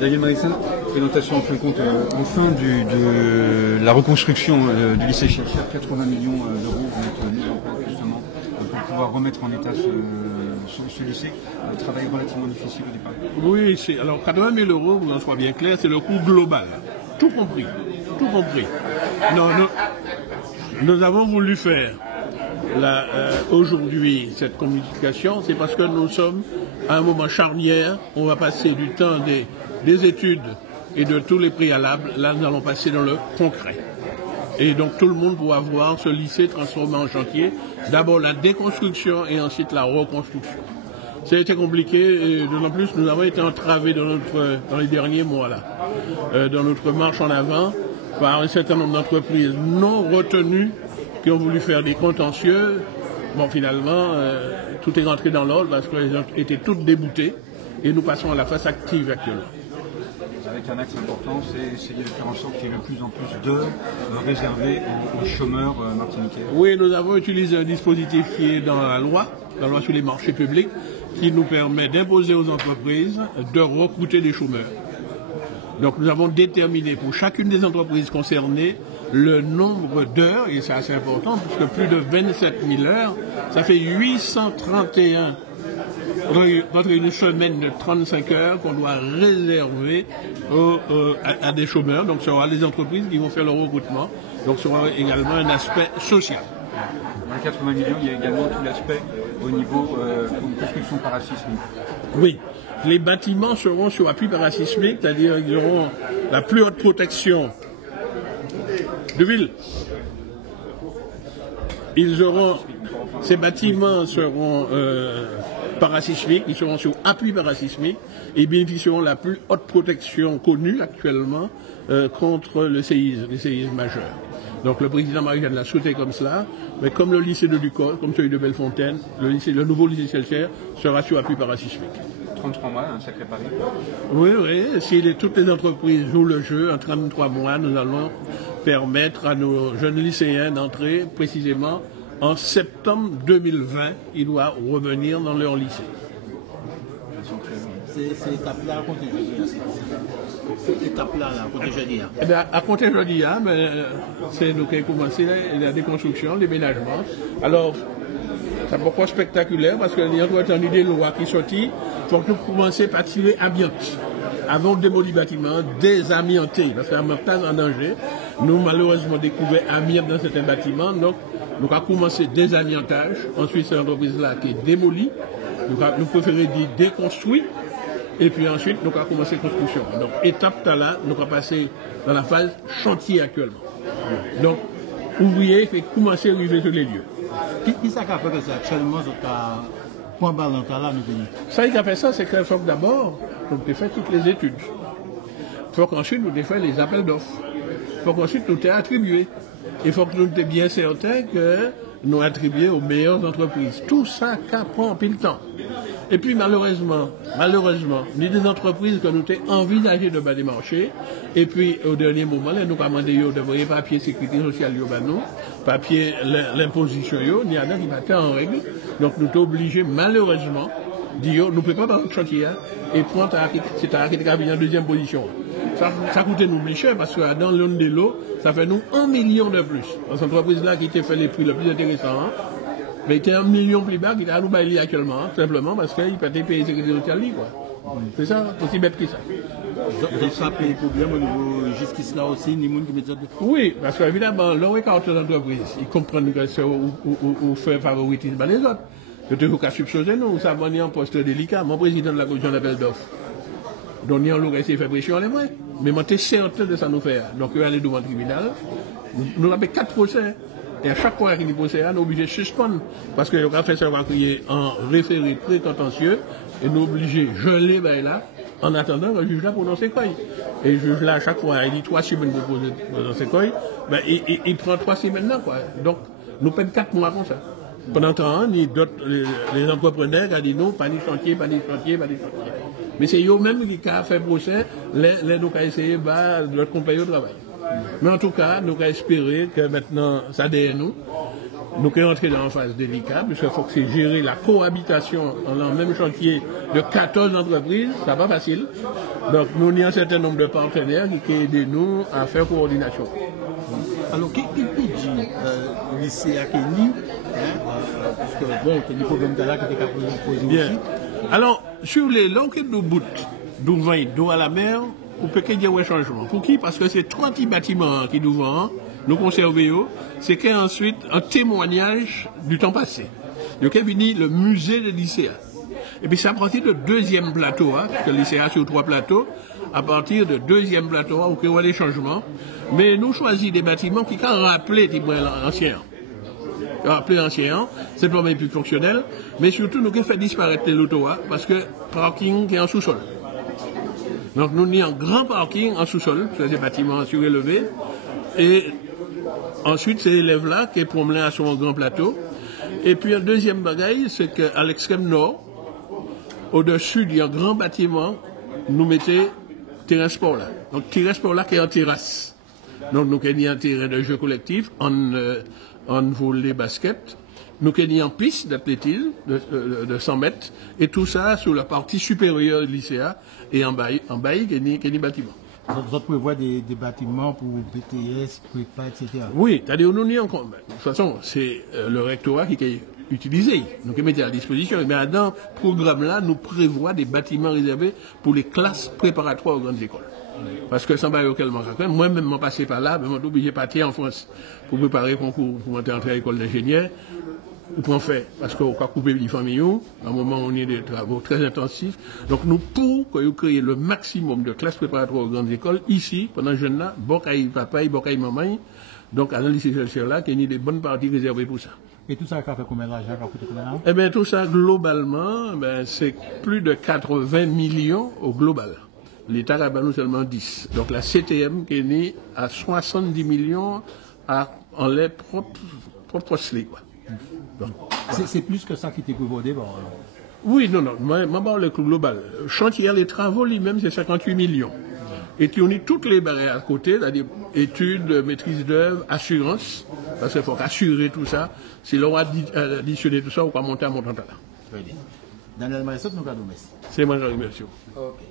Daniel Marissin, présentation en fin de compte, enfin de la reconstruction du lycée Chercheur, 80 millions d'euros vont être mis en place justement pour pouvoir remettre en état ce lycée. Un travail relativement difficile au départ. Oui, alors 80 000 euros, vous en soyez bien clair, c'est le coût global. Tout compris. Tout compris. Non, nous avons voulu faire aujourd'hui cette communication, c'est parce que nous sommes à un moment charnière. On va passer du temps des études et de tous les préalables. Là, nous allons passer dans le concret. Et donc tout le monde pourra voir ce lycée transformé en chantier. D'abord la déconstruction et ensuite la reconstruction. Ça a été compliqué et d'autant plus nous avons été entravés dans les derniers mois là, dans notre marche en avant par un certain nombre d'entreprises non retenues qui ont voulu faire des contentieux. Bon, finalement, tout est rentré dans l'ordre parce qu'elles ont été toutes déboutées et nous passons à la phase active actuellement. Avec un axe important, c'est essayer de faire en sorte qu'il y ait de plus en plus d'heures réservées aux chômeurs martiniquais. Oui, nous avons utilisé un dispositif qui est dans la loi sur les marchés publics, qui nous permet d'imposer aux entreprises de recruter des chômeurs. Donc nous avons déterminé pour chacune des entreprises concernées le nombre d'heures, et c'est assez important, puisque plus de 27 000 heures, ça fait 831 contre une semaine de 35 heures qu'on doit réserver à des chômeurs. Donc ce sera les entreprises qui vont faire le recrutement. Donc ce sera également un aspect social. Dans les 80 millions, il y a également tout l'aspect au niveau construction parasismique. Oui, les bâtiments seront sur appui parasismique, c'est-à-dire qu'ils auront la plus haute protection de ville. Ces bâtiments seront parasismiques, ils seront sur appui parasismique et bénéficieront de la plus haute protection connue actuellement contre les séismes majeurs. Donc le président Marie-Jeanne l'a souhaité comme cela, mais comme le lycée de Ducol, comme celui de Bellefontaine, le nouveau lycée Selcher sera sur appui parasismique. 33 mois, un sacré pari. Oui, si toutes les entreprises jouent le jeu, en 33 mois, nous allons permettre à nos jeunes lycéens d'entrer précisément en septembre 2020. Ils doivent revenir dans leur lycée. Cette étape-là, à compter jeudi. Cette étape-là, à compter jeudi. Eh bien, à compter jeudi, c'est nous qui avons commencé la déconstruction, l'aménagement. Alors, c'est pourquoi spectaculaire, parce qu'il y a une idée de loi qui est sortie, il faut que nous commencions par tirer amiante. Avant de démolir le bâtiment, désamianter, parce qu'un montage en danger, nous malheureusement découvert amiante dans certains bâtiments, donc nous avons commencé désamiantage, ensuite c'est l'entreprise-là qui est démolie, nous préférons dire déconstruit, et puis ensuite nous avons commencé construction. Donc étape là, nous avons passé dans la phase chantier actuellement. Donc ouvriers fait commencer à arriver sur les lieux. Qui ça a fait que ça actuellement, point ballon là, nous venons? Ça qui a fait ça, c'est qu'il faut que d'abord, nous avons fait toutes les études. Il faut qu'ensuite nous ayons fait les appels d'offres. Il faut qu'ensuite nous ayons attribué. Il faut que nous soyons bien certains que nous attribuons aux meilleures entreprises. Tout ça prend pile temps. Et puis malheureusement, il y a des entreprises que nous avons envisagé de battre des marchés. Et puis au dernier moment, nous avons demandé de voir les papiers sécurité sociale, papier l'imposition, il y en a qui battent en règle. Donc nous sommes obligés malheureusement de dire nous ne pouvons pas battre le chantier et prendre cet arrêt de en deuxième position. Ça coûte nous plus cher parce que dans l'une de l'eau, ça fait nous 1 million de plus. Dans cette entreprise-là qui t'a fait les prix le plus intéressants, mais il était 1 million plus bas qu'il a nous bailler actuellement, simplement parce qu'il peut payer la sécurité sociale. C'est ça, aussi bête que ça. Donc ça pose problème au niveau justice là aussi, ni monde qui me dit. Oui, parce qu'évidemment, l'on est quand l'entreprise, ils comprennent que c'est où faire favoritisme à les autres. Je te dis qu'à substituer nous, ça va en poste délicat. Mon président de la commission d'appel d'offres. Donc, nous avons essayé de faire pression à les moins. Mais moi, je suis certain de ça nous faire. Donc, il y a les devant le tribunal. Nous avons 4 procès. Et à chaque fois qu'il y a des procès, nous sommes obligés de suspendre. Parce que le fait ça va crier en référé précontentieux. Et nous sommes obligés de geler là, en attendant que le juge là prononce quoi. Et le juge là, à chaque fois, il dit 3 semaines pour prononcer quoi. Ben, il prend 3 semaines là, quoi. Donc, nous perdons 4 mois comme ça. Pendant ce temps, les entrepreneurs ont dit non, pas de chantier. Mais c'est eux-mêmes qui ont fait procès, les nous avons essayé de notre compagnie au travail. Mais en tout cas, nous avons espéré que maintenant, ça derrière nous. nous sommes entrés dans une phase délicate, parce qu'il faut que c'est gérer la cohabitation dans le même chantier de 14 entreprises, ça n'est pas facile. Donc nous avons un certain nombre de partenaires qui aident nous à faire coordination. Alors, qui dit lycée à Kenny, parce que bon, il y a des problèmes de là qui étaient posés Bien. aussi. Alors, sur les longs de bout, d'où vient d'eau à la mer, on peut qu'il y ait un changement. Pour qui? Parce que c'est 3 petits bâtiments qui nous vendent, nous conservons, c'est qu'ensuite un témoignage du temps passé. Donc, il y a le musée de lycéa. Et puis, c'est à partir de deuxième plateau, parce que le lycéa sur 3 plateaux, à partir de deuxième plateau, où il y a des changements. Mais nous choisissons des bâtiments qui ont rappelé l'ancien. Rappelé l'ancien, c'est pas même plus fonctionnel, mais surtout nous avons fait disparaître l'auto, parce que parking est en sous-sol. Donc nous avons un grand parking en sous-sol, sur ces bâtiments surélevés, et ensuite ces élèves-là qui promenent sur un grand plateau. Et puis un deuxième bagaille, c'est qu'à l'extrême nord, au-dessus d'un grand bâtiment, nous mettons terrain sport là. Donc terrain sport là qui est en terrasse. Donc nous avons un terrain de jeu collectif en volley basket. Nous avons une piste d'athlétisme de 100 mètres et tout ça sur la partie supérieure du lycéa et en bas il y a des bâtiments. Vous prévoyez des bâtiments pour BTS, prépa, etc. Oui, c'est-à-dire nous n'y encore. De toute façon, c'est le rectorat qui est utilisé. Nous mettons à disposition. Mais dans ce programme-là, nous prévoyons des bâtiments réservés pour les classes préparatoires aux grandes écoles. Parce que sans bail auquel moi-même, je passé par là, je suis obligé de partir en France pour préparer le concours pour monter à l'école d'ingénieur. Ou pour en faire, parce qu'on va couper les familles, à un moment où on est des travaux très intensifs. Donc nous, pour créer le maximum de classes préparatoires aux grandes écoles, ici, pendant ce jeune-là, Bokaï papa, Bokaï maman, donc à lycée là, qu'il y a des bonnes parties réservées pour ça. Et tout ça, ça fait combien d'argent, ça coûte combien d'argent? Eh bien, tout ça, globalement, c'est plus de 80 millions au global. L'État a nous seulement 10. Donc la CTM qui est née à 70 millions en lait propre quoi. C'est plus que ça qui était prévu bon. Oui, non, moi, le coût global. Chantier, les travaux lui-même, c'est 58 millions. Et tu unis toutes les barrières à côté, c'est-à-dire études, maîtrise d'œuvre, assurance, parce qu'il faut assurer tout ça. Si l'on additionner tout ça, on va monter à montant là. Très bien. Daniel Maïsot, nous allons merci. C'est moi, je vous remercie. Okay.